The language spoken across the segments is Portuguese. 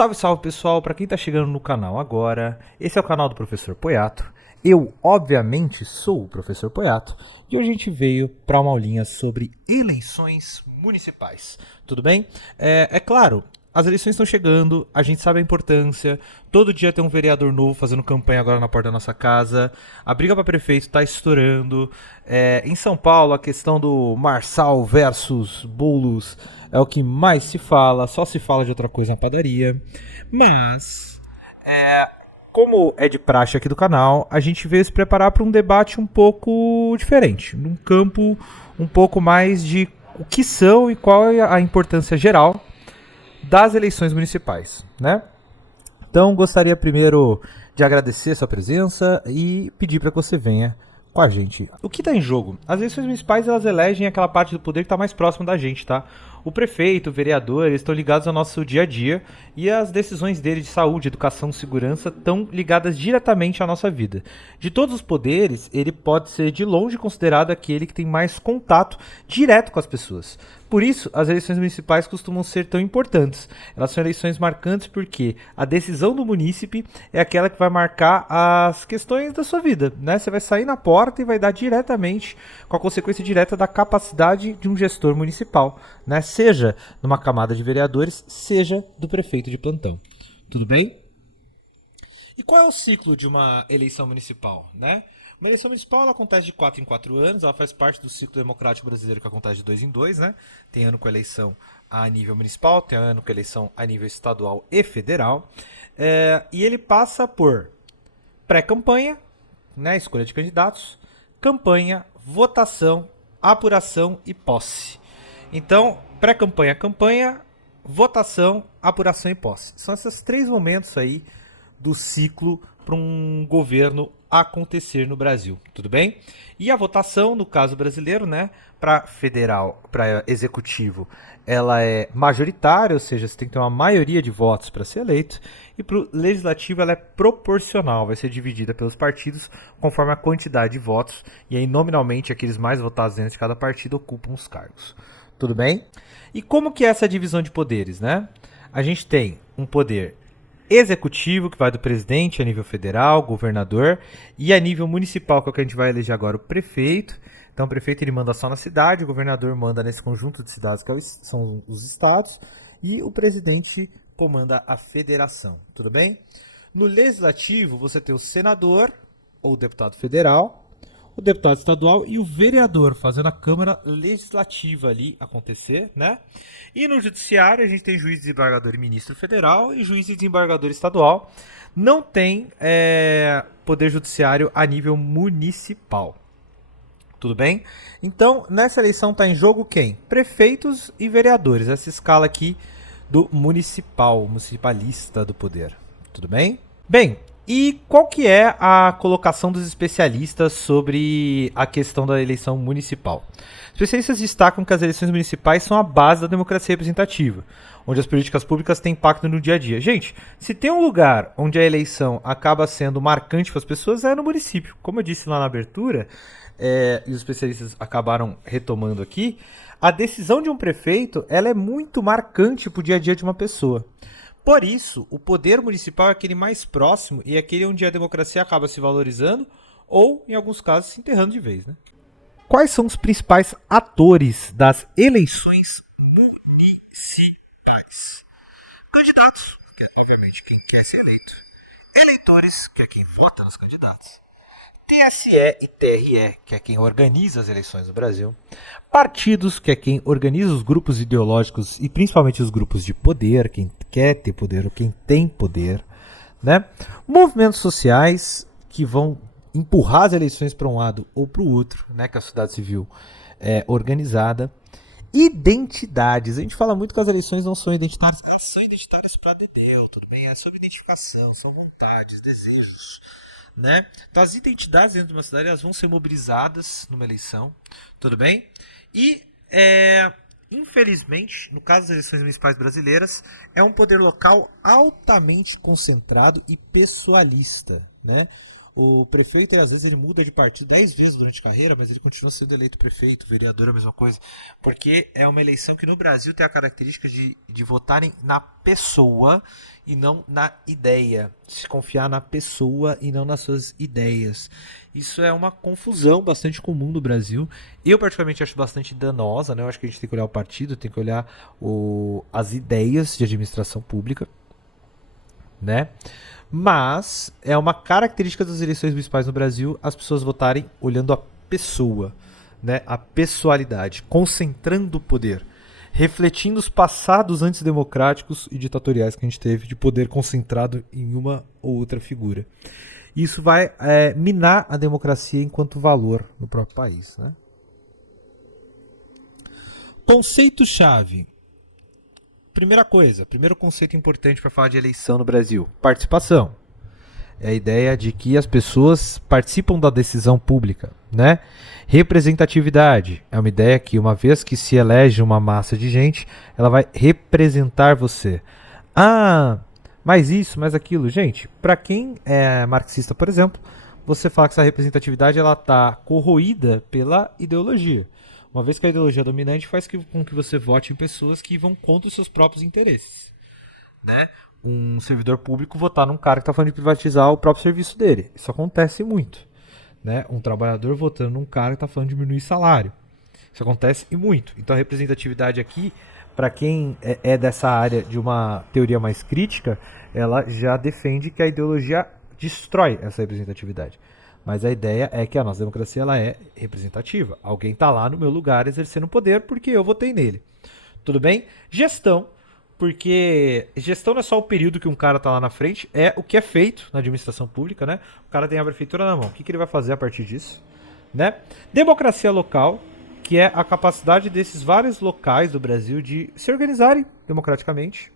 Salve, salve pessoal, para quem está chegando no canal agora, esse é o canal do Professor Poiato. Eu, obviamente, sou o Professor Poiato e hoje a gente veio para uma aulinha sobre eleições municipais. Tudo bem? É claro, as eleições estão chegando, a gente sabe a importância, todo dia tem um vereador novo fazendo campanha agora na porta da nossa casa, a briga para prefeito está estourando. Em São Paulo, a questão do Marçal versus Boulos é o que mais se fala, só se fala de outra coisa na padaria. Mas, como é de praxe aqui do canal, a gente veio se preparar para um debate um pouco diferente, num campo um pouco mais de o que são e qual é a importância geral das eleições municipais, né? Então, gostaria primeiro de agradecer a sua presença e pedir para que você venha com a gente. O que está em jogo? As eleições municipais, elas elegem aquela parte do poder que está mais próximo da gente, tá? O prefeito, o vereador, eles estão ligados ao nosso dia a dia e as decisões dele de saúde, educação, segurança estão ligadas diretamente à nossa vida. De todos os poderes, ele pode ser de longe considerado aquele que tem mais contato direto com as pessoas. Por isso, as eleições municipais costumam ser tão importantes. Elas são eleições marcantes porque a decisão do munícipe é aquela que vai marcar as questões da sua vida, né? Você vai sair na porta e vai dar diretamente, com a consequência direta da capacidade de um gestor municipal, né? Seja numa camada de vereadores, seja do prefeito de plantão. Tudo bem? E qual é o ciclo de uma eleição municipal, né? Uma eleição municipal ela acontece de 4 em 4 anos, ela faz parte do ciclo democrático brasileiro que acontece de 2 em 2, né? Tem ano com eleição a nível municipal, tem ano com eleição a nível estadual e federal. E ele passa por pré-campanha, né? Escolha de candidatos, campanha, votação, apuração e posse. Então, pré-campanha, campanha, votação, apuração e posse. São esses 3 momentos aí do ciclo para um governo acontecer no Brasil, tudo bem? E a votação, no caso brasileiro, né, para federal, para executivo, ela é majoritária, ou seja, você tem que ter uma maioria de votos para ser eleito, e para o legislativo ela é proporcional, vai ser dividida pelos partidos conforme a quantidade de votos, e aí nominalmente aqueles mais votados dentro de cada partido ocupam os cargos. Tudo bem? E como que é essa divisão de poderes, né? A gente tem um poder executivo, que vai do presidente a nível federal, governador, e a nível municipal, que é o que a gente vai eleger agora, o prefeito. Então o prefeito ele manda só na cidade, o governador manda nesse conjunto de cidades que são os estados, e o presidente comanda a federação, tudo bem? No legislativo, você tem o senador, ou deputado federal, o deputado estadual e o vereador, fazendo a Câmara Legislativa ali acontecer, né? E no judiciário a gente tem juiz, desembargador e ministro federal e juiz e desembargador estadual. Não tem poder judiciário a nível municipal. Tudo bem? Então, nessa eleição está em jogo quem? Prefeitos e vereadores. Essa escala aqui do municipalista do poder. Tudo bem? Bem, e qual que é a colocação dos especialistas sobre a questão da eleição municipal? Especialistas destacam que as eleições municipais são a base da democracia representativa, onde as políticas públicas têm impacto no dia a dia. Gente, se tem um lugar onde a eleição acaba sendo marcante para as pessoas, é no município. Como eu disse lá na abertura, e os especialistas acabaram retomando aqui, a decisão de um prefeito ela é muito marcante para o dia a dia de uma pessoa. Por isso, o poder municipal é aquele mais próximo e é aquele onde a democracia acaba se valorizando ou, em alguns casos, se enterrando de vez, né? Quais são os principais atores das eleições municipais? Candidatos, que é obviamente quem quer ser eleito. Eleitores, que é quem vota nos candidatos. TSE e TRE, que é quem organiza as eleições no Brasil. Partidos, que é quem organiza os grupos ideológicos e principalmente os grupos de poder, quem quer ter poder ou quem tem poder, né? Movimentos sociais, que vão empurrar as eleições para um lado ou para o outro, né? Que a sociedade civil é organizada. Identidades. A gente fala muito que as eleições não são identitárias. Elas são identitárias para Dedéu, tudo bem? É sobre identificação, são vontades, desejos, né? Então as identidades dentro de uma cidade elas vão ser mobilizadas numa eleição, tudo bem? E infelizmente, no caso das eleições municipais brasileiras, é um poder local altamente concentrado e pessoalista, né? O prefeito, às vezes, ele muda de partido 10 vezes durante a carreira, mas ele continua sendo eleito prefeito, vereador, a mesma coisa. Porque é uma eleição que no Brasil tem a característica de votarem na pessoa e não na ideia. Se confiar na pessoa e não nas suas ideias. Isso é uma confusão bastante comum no Brasil. Eu, particularmente, acho bastante danosa, né? Eu acho que a gente tem que olhar o partido, tem que olhar as ideias de administração pública, né? Mas é uma característica das eleições municipais no Brasil as pessoas votarem olhando a pessoa, né? A pessoalidade, concentrando o poder, refletindo os passados antidemocráticos e ditatoriais que a gente teve de poder concentrado em uma ou outra figura. Isso vai minar a democracia enquanto valor no próprio país, né? Conceito-chave. Primeira coisa, primeiro conceito importante para falar de eleição no Brasil: participação. É a ideia de que as pessoas participam da decisão pública, né? Representatividade é uma ideia que, uma vez que se elege uma massa de gente, ela vai representar você. Ah, mais isso, mais aquilo. Gente, para quem é marxista, por exemplo, você fala que essa representatividade ela está corroída pela ideologia. Uma vez que a ideologia dominante faz com que você vote em pessoas que vão contra os seus próprios interesses, né? Um servidor público votar num cara que está falando de privatizar o próprio serviço dele. Isso acontece muito, né? Um trabalhador votando num cara que está falando de diminuir salário. Isso acontece e muito. Então a representatividade aqui, para quem é dessa área de uma teoria mais crítica, ela já defende que a ideologia destrói essa representatividade. Mas a ideia é que a nossa democracia ela é representativa. Alguém está lá no meu lugar exercendo poder porque eu votei nele. Tudo bem? Gestão, porque gestão não é só o período que um cara está lá na frente, é o que é feito na administração pública, né? O cara tem a prefeitura na mão. O que ele vai fazer a partir disso? Né? Democracia local, que é a capacidade desses vários locais do Brasil de se organizarem democraticamente.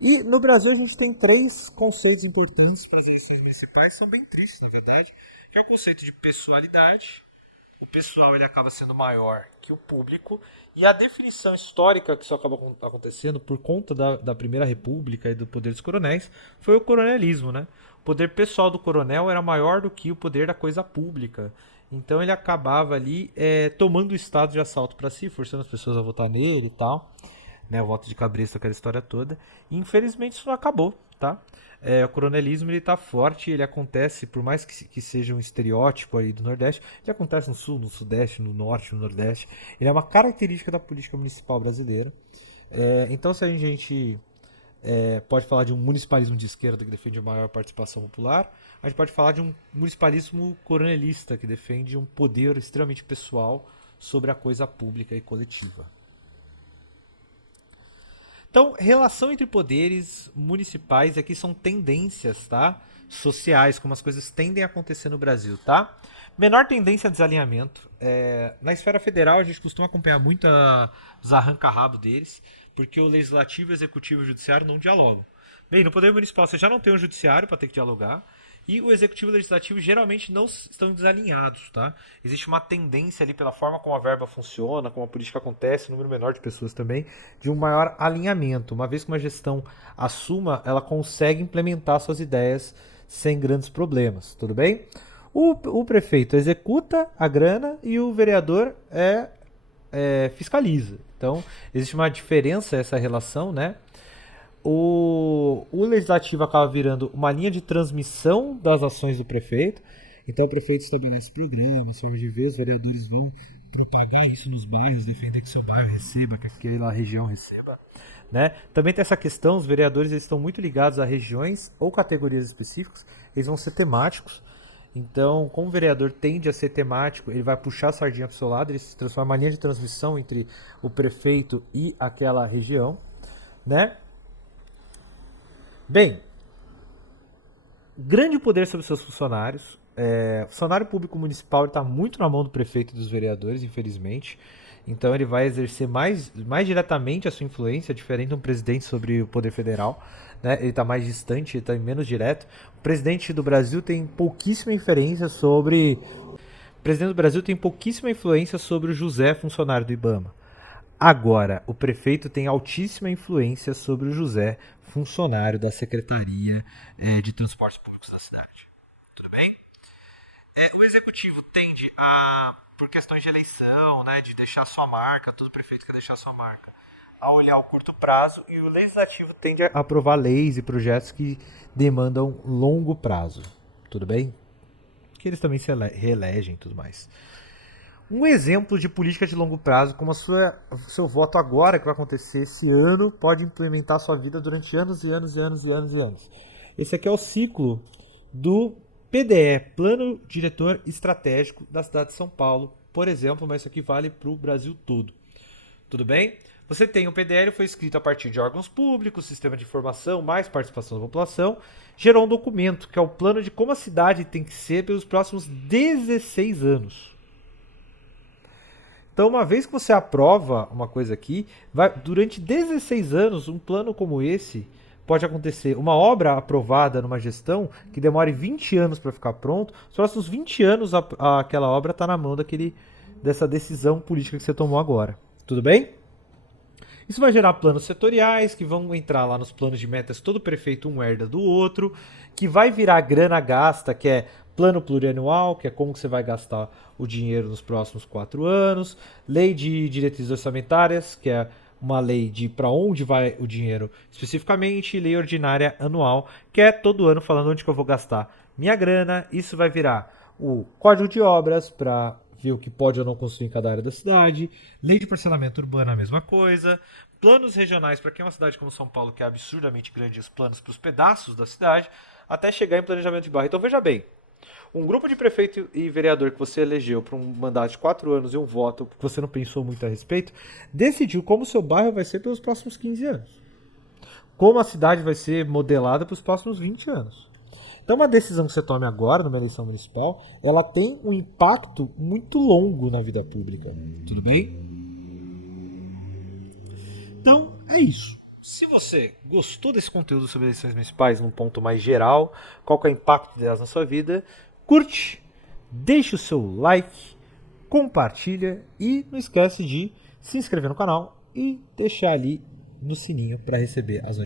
E no Brasil a gente tem três conceitos importantes para as eleições municipais, que são bem tristes, na verdade, que é o conceito de pessoalidade. O pessoal ele acaba sendo maior que o público, e a definição histórica que isso acaba acontecendo por conta da Primeira República e do poder dos coronéis foi o coronelismo, né? O poder pessoal do coronel era maior do que o poder da coisa pública. Então ele acabava ali tomando o Estado de assalto para si, forçando as pessoas a votar nele e tal, né, o voto de cabresto, aquela história toda. E infelizmente isso não acabou, tá? O coronelismo ele tá forte, ele acontece, por mais que seja um estereótipo aí do Nordeste, ele acontece no Sul, no Sudeste, no Norte, no Nordeste. Ele é uma característica da política municipal brasileira. Então se a gente pode falar de um municipalismo de esquerda que defende maior participação popular, a gente pode falar de um municipalismo coronelista que defende um poder extremamente pessoal sobre a coisa pública e coletiva. Então, relação entre poderes municipais aqui são tendências, tá? Sociais, como as coisas tendem a acontecer no Brasil, tá? Menor tendência a desalinhamento. Na esfera federal, a gente costuma acompanhar muito os arranca-rabo deles, porque o legislativo, o executivo e o judiciário não dialogam. Bem, no poder municipal você já não tem um judiciário para ter que dialogar, e o executivo e o legislativo geralmente não estão desalinhados, tá? Existe uma tendência ali pela forma como a verba funciona, como a política acontece, número menor de pessoas também, de um maior alinhamento. Uma vez que uma gestão assuma, ela consegue implementar suas ideias sem grandes problemas, tudo bem? O prefeito executa a grana e o vereador fiscaliza. Então, existe uma diferença essa relação, né? O legislativo acaba virando uma linha de transmissão das ações do prefeito. Então o prefeito estabelece programas, formas de ver, os vereadores vão propagar isso nos bairros, defender que seu bairro receba, que aquela região receba. Né? Também tem essa questão, os vereadores eles estão muito ligados a regiões ou categorias específicas, eles vão ser temáticos. Então, como o vereador tende a ser temático, ele vai puxar a sardinha para o seu lado, ele se transforma em uma linha de transmissão entre o prefeito e aquela região. Né? Bem, grande poder sobre seus funcionários. O funcionário público municipal está muito na mão do prefeito e dos vereadores, infelizmente. Então ele vai exercer mais diretamente a sua influência, diferente de um presidente sobre o poder federal. Né? Ele está mais distante, ele está menos direto. O presidente do Brasil tem pouquíssima influência sobre... O presidente do Brasil tem pouquíssima influência sobre o José, funcionário do IBAMA. Agora, o prefeito tem altíssima influência sobre o José, funcionário da Secretaria de Transportes Públicos da cidade. Tudo bem? O executivo tende a, por questões de eleição, né, de deixar sua marca, todo prefeito quer deixar sua marca, a olhar o curto prazo, e o legislativo tende a aprovar leis e projetos que demandam longo prazo. Tudo bem? Que eles também se reelegem e tudo mais. Um exemplo de política de longo prazo, como seu voto agora, que vai acontecer esse ano, pode implementar a sua vida durante anos e anos e anos e anos e anos. Esse aqui é o ciclo do PDE, Plano Diretor Estratégico da cidade de São Paulo, por exemplo, mas isso aqui vale para o Brasil todo. Tudo bem? Você tem o PDL, foi escrito a partir de órgãos públicos, sistema de informação, mais participação da população, gerou um documento, que é o plano de como a cidade tem que ser pelos próximos 16 anos. Então, uma vez que você aprova uma coisa aqui, durante 16 anos, um plano como esse pode acontecer. Uma obra aprovada numa gestão que demore 20 anos para ficar pronto, os próximos 20 anos aquela obra está na mão dessa decisão política que você tomou agora. Tudo bem? Isso vai gerar planos setoriais, que vão entrar lá nos planos de metas, todo prefeito um herda do outro, que vai virar grana gasta, que é plano plurianual, que é como que você vai gastar o dinheiro nos próximos 4 anos, lei de diretrizes orçamentárias, que é uma lei de para onde vai o dinheiro especificamente, e lei ordinária anual, que é todo ano falando onde que eu vou gastar minha grana. Isso vai virar o código de obras para ver o que pode ou não construir em cada área da cidade, lei de parcelamento urbano a mesma coisa, planos regionais para quem é uma cidade como São Paulo, que é absurdamente grande, os planos para os pedaços da cidade, até chegar em planejamento de bairro. Então veja bem, um grupo de prefeito e vereador que você elegeu para um mandato de 4 anos e um voto que você não pensou muito a respeito, decidiu como o seu bairro vai ser pelos próximos 15 anos. Como a cidade vai ser modelada para os próximos 20 anos. Então, uma decisão que você tome agora, numa eleição municipal, ela tem um impacto muito longo na vida pública. Tudo bem? Então, é isso. Se você gostou desse conteúdo sobre eleições municipais num ponto mais geral, qual que é o impacto delas na sua vida, curte, deixe o seu like, compartilha e não esquece de se inscrever no canal e deixar ali no sininho para receber as notificações.